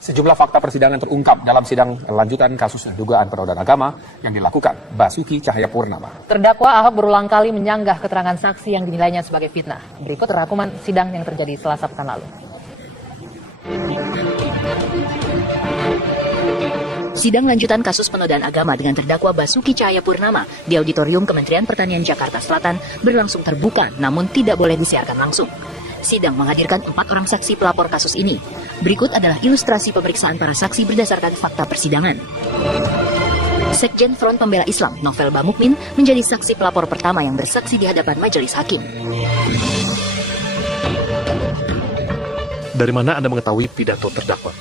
Sejumlah fakta persidangan terungkap dalam sidang lanjutan kasus dugaan penodaan agama yang dilakukan Basuki Cahayapurnama. Terdakwa Ahok berulang kali menyanggah keterangan saksi yang dinilainya sebagai fitnah. Berikut rangkuman sidang yang terjadi Selasa pekan lalu. Sidang lanjutan kasus penodaan agama dengan terdakwa Basuki Cahayapurnama di Auditorium Kementerian Pertanian Jakarta Selatan berlangsung terbuka namun tidak boleh disiarkan langsung. Sidang menghadirkan 4 orang saksi pelapor kasus ini. Berikut adalah ilustrasi pemeriksaan para saksi berdasarkan fakta persidangan. Sekjen Front Pembela Islam, Novel Bamukmin, menjadi saksi pelapor pertama yang bersaksi di hadapan majelis hakim. Dari mana Anda mengetahui pidato terdakwa?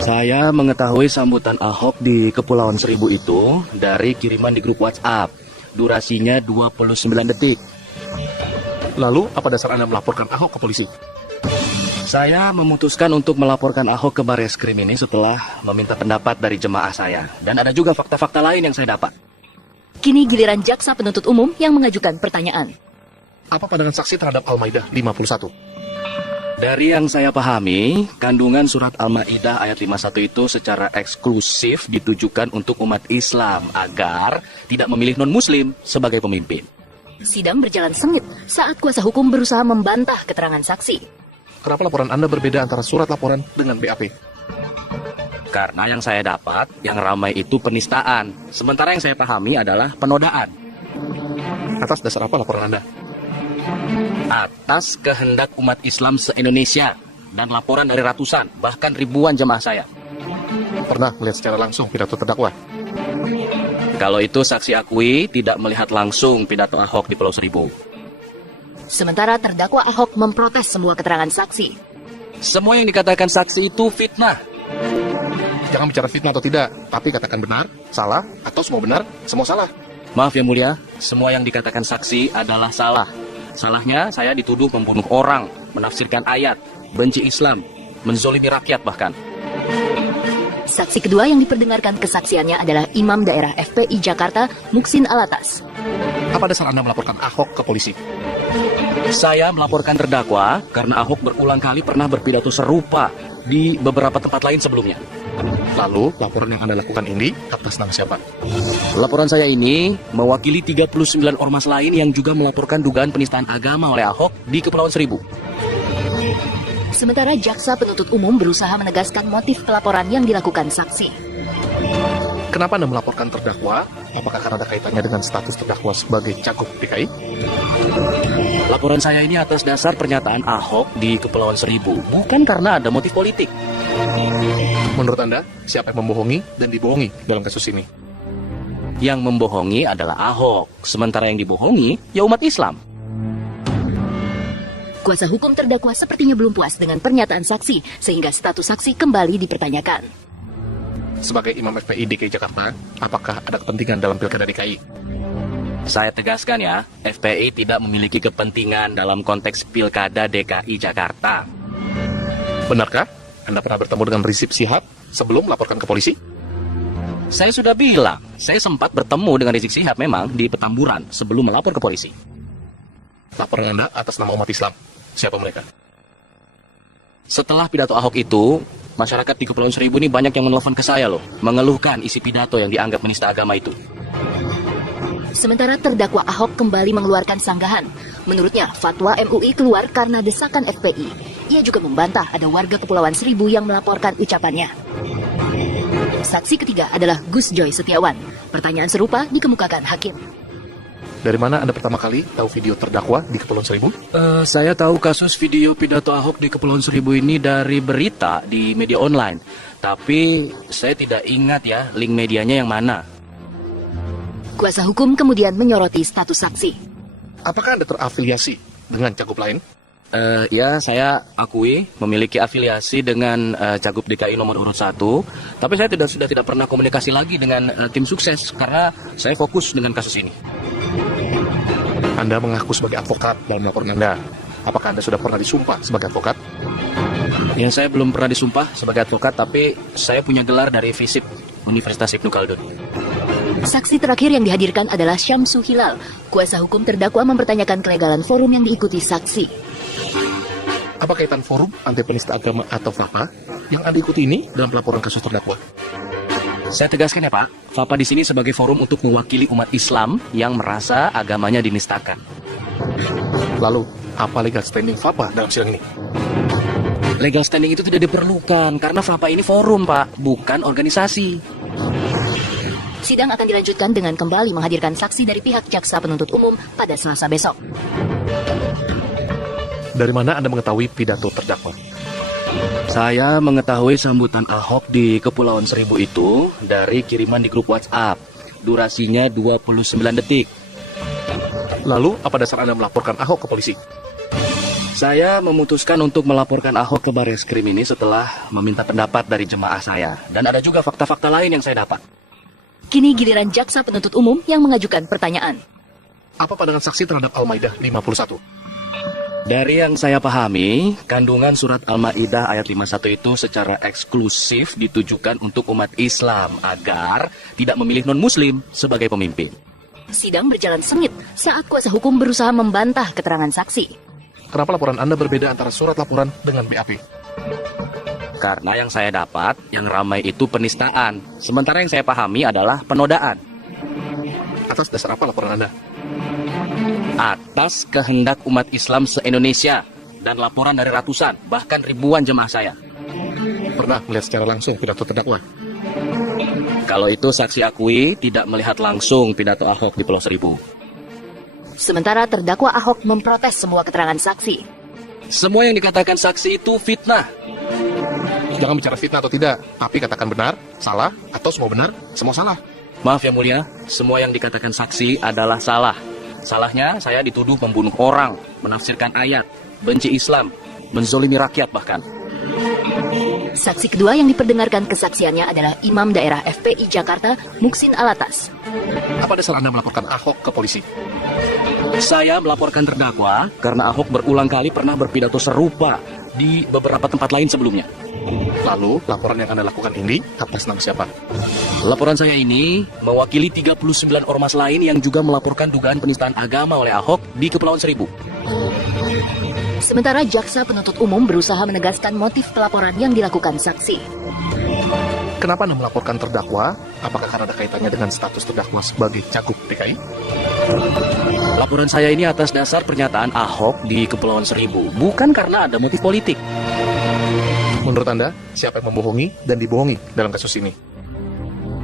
Saya mengetahui sambutan Ahok di Kepulauan Seribu itu dari kiriman di grup WhatsApp. Durasinya 29 detik. Lalu, apa dasar Anda melaporkan Ahok ke polisi? Saya memutuskan untuk melaporkan Ahok ke Barreskrim ini setelah meminta pendapat dari jemaah saya. Dan ada juga fakta-fakta lain yang saya dapat. Kini giliran jaksa penuntut umum yang mengajukan pertanyaan. Apa pandangan saksi terhadap Al-Maidah 51? Dari yang saya pahami, kandungan surat Al-Maidah ayat 51 itu secara eksklusif ditujukan untuk umat Islam agar tidak memilih non-muslim sebagai pemimpin. Sidang berjalan sengit saat kuasa hukum berusaha membantah keterangan saksi. Kenapa laporan Anda berbeda antara surat laporan dengan BAP? Karena yang saya dapat, yang ramai itu penistaan. Sementara yang saya pahami adalah penodaan. Atas dasar apa laporan Anda? Atas kehendak umat Islam se-Indonesia dan laporan dari ratusan, bahkan ribuan jemaah saya. Pernah melihat secara langsung pidato terdakwa? Kalau itu saksi akui tidak melihat langsung pidato Ahok di Pulau Seribu. Sementara terdakwa Ahok memprotes semua keterangan saksi. Semua yang dikatakan saksi itu fitnah. Jangan bicara fitnah atau tidak, tapi katakan benar, salah, atau semua benar, semua salah. Maaf ya mulia, semua yang dikatakan saksi adalah salah. Salahnya saya dituduh membunuh orang, menafsirkan ayat, benci Islam, menzolimi rakyat bahkan. Saksi kedua yang diperdengarkan kesaksiannya adalah Imam Daerah FPI Jakarta, Muksin Alatas. Apa dasar Anda melaporkan Ahok ke polisi? Saya melaporkan terdakwa karena Ahok berulang kali pernah berpidato serupa di beberapa tempat lain sebelumnya. Lalu, laporan yang Anda lakukan ini atas nama siapa? Laporan saya ini mewakili 39 ormas lain yang juga melaporkan dugaan penistaan agama oleh Ahok di Kepulauan Seribu. Sementara jaksa penuntut umum berusaha menegaskan motif pelaporan yang dilakukan saksi. Kenapa Anda melaporkan terdakwa? Apakah karena ada kaitannya dengan status terdakwa sebagai cagup DKI? Laporan saya ini atas dasar pernyataan Ahok di Kepulauan Seribu, bukan karena ada motif politik. Menurut Anda, siapa yang membohongi dan dibohongi dalam kasus ini? Yang membohongi adalah Ahok, sementara yang dibohongi ya umat Islam. Kuasa hukum terdakwa sepertinya belum puas dengan pernyataan saksi, sehingga status saksi kembali dipertanyakan. Sebagai Imam FPI DKI Jakarta, apakah ada kepentingan dalam Pilkada DKI? Saya tegaskan ya, FPI tidak memiliki kepentingan dalam konteks Pilkada DKI Jakarta. Benarkah Anda pernah bertemu dengan Rizik Syihab sebelum melaporkan ke polisi? Saya sudah bilang, saya sempat bertemu dengan Rizik Syihab memang di Petamburan sebelum melapor ke polisi. Laporan Anda atas nama umat Islam. Siapa mereka? Setelah pidato Ahok itu, masyarakat di Kepulauan Seribu ini banyak yang menelpon ke saya loh, mengeluhkan isi pidato yang dianggap menista agama itu. Sementara terdakwa Ahok kembali mengeluarkan sanggahan. Menurutnya, fatwa MUI keluar karena desakan FPI. Ia juga membantah ada warga Kepulauan Seribu yang melaporkan ucapannya. Saksi ketiga adalah Gus Joy Setiawan. Pertanyaan serupa dikemukakan hakim. Dari mana Anda pertama kali tahu video terdakwa di Kepulauan Seribu? Saya tahu kasus video pidato Ahok di Kepulauan Seribu ini dari berita di media online. Tapi saya tidak ingat ya link medianya yang mana. Kuasa hukum kemudian menyoroti status saksi. Apakah Anda terafiliasi dengan cagup lain? Ya, saya akui memiliki afiliasi dengan Cagup DKI nomor urut 1. Tapi saya sudah tidak pernah komunikasi lagi dengan tim sukses karena saya fokus dengan kasus ini. Anda mengaku sebagai advokat dalam laporan Anda. Apakah Anda sudah pernah disumpah sebagai advokat? Ya, saya belum pernah disumpah sebagai advokat, tapi saya punya gelar dari FISIP Universitas Ibnu Khaldun. Saksi terakhir yang dihadirkan adalah Syamsu Hilal. Kuasa hukum terdakwa mempertanyakan kelegalan forum yang diikuti saksi. Apa kaitan forum anti penista agama atau FAPA yang Anda ikuti ini dalam pelaporan kasus terdakwa? Saya tegaskan ya Pak, FAPA di sini sebagai forum untuk mewakili umat Islam yang merasa agamanya dinistakan. Lalu, apa legal standing FAPA dalam sidang ini? Legal standing itu tidak diperlukan karena FAPA ini forum Pak, bukan organisasi. Sidang akan dilanjutkan dengan kembali menghadirkan saksi dari pihak jaksa penuntut umum pada Selasa besok. Dari mana Anda mengetahui pidato terdakwa? Saya mengetahui sambutan Ahok di Kepulauan Seribu itu dari kiriman di grup WhatsApp. Durasinya 29 detik. Lalu, apa dasar Anda melaporkan Ahok ke polisi? Saya memutuskan untuk melaporkan Ahok ke Barreskrim ini setelah meminta pendapat dari jemaah saya. Dan ada juga fakta-fakta lain yang saya dapat. Kini giliran jaksa penuntut umum yang mengajukan pertanyaan. Apa pandangan saksi terhadap Al-Maidah 51? Dari yang saya pahami, kandungan surat Al-Maidah ayat 51 itu secara eksklusif ditujukan untuk umat Islam agar tidak memilih non-muslim sebagai pemimpin. Sidang berjalan sengit saat kuasa hukum berusaha membantah keterangan saksi. Kenapa laporan Anda berbeda antara surat laporan dengan BAP? Karena yang saya dapat, yang ramai itu penistaan. Sementara yang saya pahami adalah penodaan. Atas dasar apa laporan Anda? Atas kehendak umat Islam se-Indonesia dan laporan dari ratusan, bahkan ribuan jemaah saya. Pernah melihat secara langsung pidato terdakwa? Kalau itu saksi akui tidak melihat langsung pidato Ahok di Pulau Seribu. Sementara terdakwa Ahok memprotes semua keterangan saksi. Semua yang dikatakan saksi itu fitnah. Jangan bicara fitnah atau tidak, tapi katakan benar, salah, atau semua benar, semua salah. Maaf ya mulia, semua yang dikatakan saksi adalah salah. Salahnya saya dituduh membunuh orang, menafsirkan ayat, benci Islam, menzolimi rakyat bahkan. Saksi kedua yang diperdengarkan kesaksiannya adalah Imam Daerah FPI Jakarta, Muksin Alatas. Apa dasar Anda melaporkan Ahok ke polisi? Saya melaporkan terdakwa karena Ahok berulang kali pernah berpidato serupa di beberapa tempat lain sebelumnya. Lalu, laporan yang Anda lakukan ini atas nama siapa? Laporan saya ini mewakili 39 ormas lain yang juga melaporkan dugaan penistaan agama oleh Ahok di Kepulauan Seribu. Sementara jaksa penuntut umum berusaha menegaskan motif pelaporan yang dilakukan saksi. Kenapa Anda melaporkan terdakwa? Apakah karena ada kaitannya dengan status terdakwa sebagai cagup DKI? Laporan saya ini atas dasar pernyataan Ahok di Kepulauan Seribu, bukan karena ada motif politik. Menurut Anda, siapa yang membohongi dan dibohongi dalam kasus ini?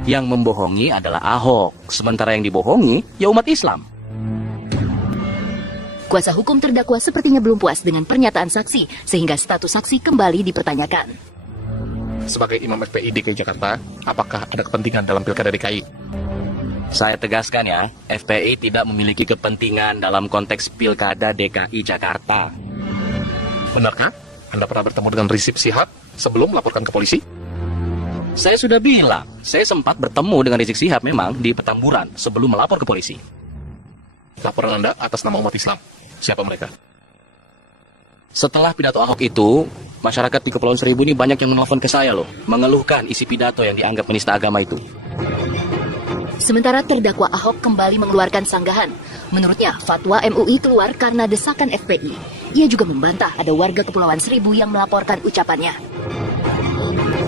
Yang membohongi adalah Ahok, sementara yang dibohongi ya umat Islam. Kuasa hukum terdakwa sepertinya belum puas dengan pernyataan saksi, sehingga status saksi kembali dipertanyakan. Sebagai Imam FPI DKI Jakarta, apakah ada kepentingan dalam Pilkada DKI? Saya tegaskan ya, FPI tidak memiliki kepentingan dalam konteks Pilkada DKI Jakarta. Benarkah Anda pernah bertemu dengan Rizik Syihab sebelum melaporkan ke polisi? Saya sudah bilang, saya sempat bertemu dengan Rizik Syihab memang di Petamburan sebelum melapor ke polisi. Laporan Anda atas nama umat Islam. Siapa mereka? Setelah pidato Ahok itu, masyarakat di Kepulauan Seribu ini banyak yang menelpon ke saya loh, mengeluhkan isi pidato yang dianggap penista agama itu. Sementara terdakwa Ahok kembali mengeluarkan sanggahan. Menurutnya, fatwa MUI keluar karena desakan FPI. Ia juga membantah ada warga Kepulauan Seribu yang melaporkan ucapannya.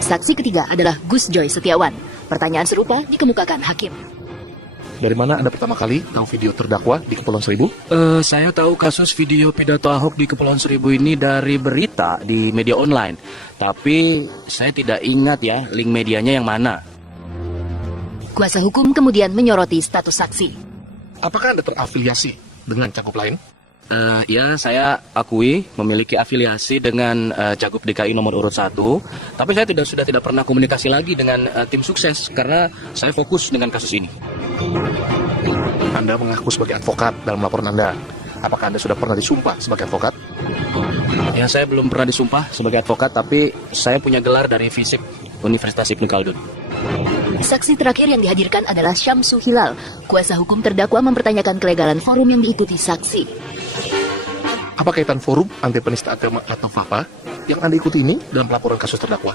Saksi ketiga adalah Gus Joy Setiawan. Pertanyaan serupa dikemukakan hakim. Dari mana Anda pertama kali tahu video terdakwa di Kepulauan Seribu? Saya tahu kasus video pidato Ahok di Kepulauan Seribu ini dari berita di media online. Tapi saya tidak ingat ya link medianya yang mana. Kuasa hukum kemudian menyoroti status saksi. Apakah Anda terafiliasi dengan cagup lain? Ya, saya akui memiliki afiliasi dengan Cagup DKI nomor urut 1. Tapi saya sudah tidak pernah komunikasi lagi dengan tim sukses karena saya fokus dengan kasus ini. Anda mengaku sebagai advokat dalam laporan Anda. Apakah Anda sudah pernah disumpah sebagai advokat? Ya, saya belum pernah disumpah sebagai advokat, tapi saya punya gelar dari FISIP Universitas Ibnu Khaldun. Saksi terakhir yang dihadirkan adalah Syamsu Hilal. Kuasa hukum terdakwa mempertanyakan kelegalan forum yang diikuti saksi. Apa kaitan forum anti penista agama atau FAPA yang Anda ikuti ini dalam pelaporan kasus terdakwa?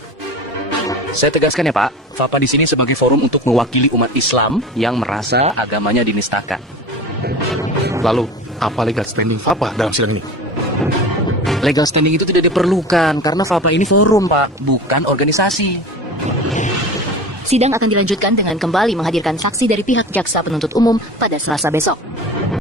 Saya tegaskan ya Pak, FAPA di sini sebagai forum untuk mewakili umat Islam yang merasa agamanya dinistakan. Lalu, apa legal standing FAPA dalam sidang ini? Legal standing itu tidak diperlukan karena FAPA ini forum, Pak, bukan organisasi. Sidang akan dilanjutkan dengan kembali menghadirkan saksi dari pihak jaksa penuntut umum pada Selasa besok.